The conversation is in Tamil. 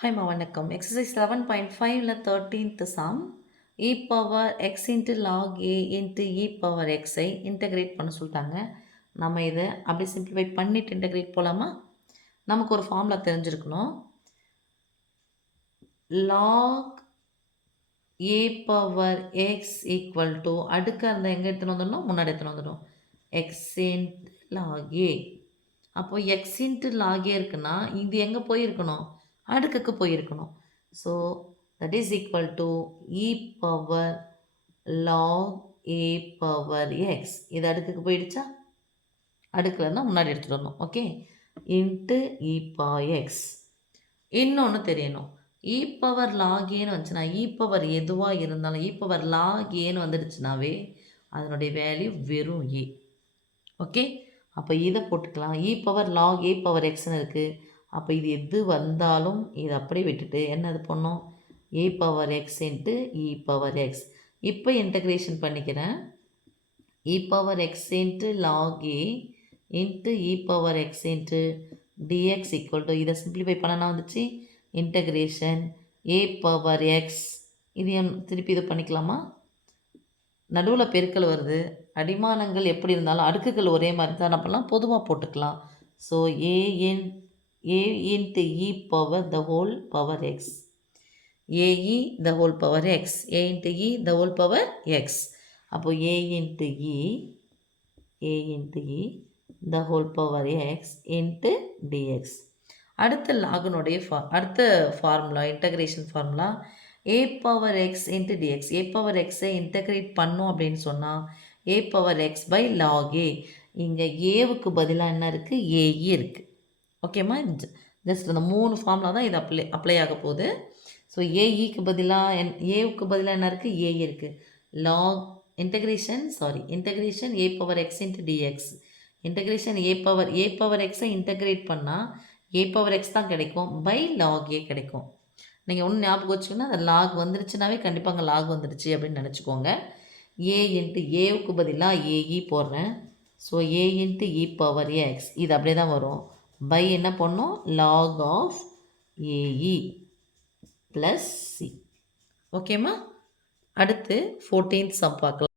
ஹாய்மா வணக்கம். எக்ஸசைஸ் 11.5ல 13th sum e power x into log a into e power xஐ இன்டகிரேட் பண்ண சொல்லிட்டாங்க. நம்ம இதை அப்படி சிம்பிளிஃபை பண்ணிட்டு இன்டகிரேட் போகலாமா? நமக்கு ஒரு ஃபார்முலா தெரிஞ்சிருக்கணும். Log a power x equal to அடுக்க அந்த எங்கே எடுத்துன்னு வந்துடணும், முன்னாடி எடுத்துன்னு வந்துடும். x into log a. அப்போ x இன்ட்டு லாக் a இருக்குன்னா இது எங்கே போயிருக்கணும், அடுக்குக்கு போயிருக்கணும். So that is equal to e power log a power x. இது அடுக்குக்கு போயிடுச்சா? அடுக்கில் இருந்தால் முன்னாடி எடுத்துகிட்டு வரணும். ஓகே, இன்ட்டு இ பவர் எக்ஸ். இன்னொன்று தெரியணும், இ பவர் லாக் ஏன்னு வந்துச்சுன்னா இ பவர் எதுவாக இருந்தாலும் இ பவர் லாக் ஏன்னு வந்துடுச்சுனாவே அதனுடைய வேல்யூ வெறும் ஏ. ஓகே, அப்போ இதை போட்டுக்கலாம். இ பவர் லாக் ஏ பவர் எக்ஸ்னு இருக்குது. அப்போ இது எது வந்தாலும் இதை அப்படியே விட்டுட்டு என்னது பண்ணோம், A power X into E power X. இப்போ இன்டகிரேஷன் பண்ணிக்கிறேன். E power X into log A into E power X into dx equal to இதை சிம்பிளிஃபை பண்ணனா வந்துச்சு இன்டகிரேஷன் ஏ பவர் எக்ஸ். இது திருப்பி இது பண்ணிக்கலாமா? நடுவில் பெருக்கல் வருது. அடிமானங்கள் எப்படி இருந்தாலும் அடுக்குகள் ஒரே மாதிரி தான் என்ன பண்ணலாம், பொதுவாக போட்டுக்கலாம். So A into e power the whole power x. ae the whole power x. a into e the whole power x. அப்போ a into e the whole power x into dx. அடுத்த லாகுனுடைய அடுத்த formula integration formula a power x into dx. a power xஐ இன்டகிரேட் பண்ணோம் அப்படின்னு சொன்னால் a power x by log a. இங்கே ஏவுக்கு பதிலாக என்ன இருக்குது, ஏஇ இருக்குது. ஓகேம்மா, ஜஸ்ட் அந்த 3 ஃபார்முலா தான் இது அப்ளை ஆக போகுது. ஸோ ஏஇக்கு பதிலாக ஏவுக்கு பதிலாக என்ன இருக்குது, ஏ இருக்குது. Log integration A power X into dx. Integration A power எக்ஸை இன்டகிரேட் பண்ணால் ஏ பவர் எக்ஸ் தான் கிடைக்கும், பை லாக் ஏ கிடைக்கும். நீங்கள் ஒன்று ஞாபகம் வச்சுக்கோங்கன்னா அந்த லாக் வந்துருச்சுனாவே கண்டிப்பாக அங்கே லாக் வந்துருச்சு அப்படின்னு நினச்சிக்கோங்க. ஏ இன்ட்டு ஏவுக்கு பதிலாக ஏஇ போடுறேன். So a into E power x இது அப்படியே தான் வரும். பை என்ன பண்ணோம், log of a e plus c. ஓகேம்மா, அடுத்து 14th சம் பார்க்கலாம்.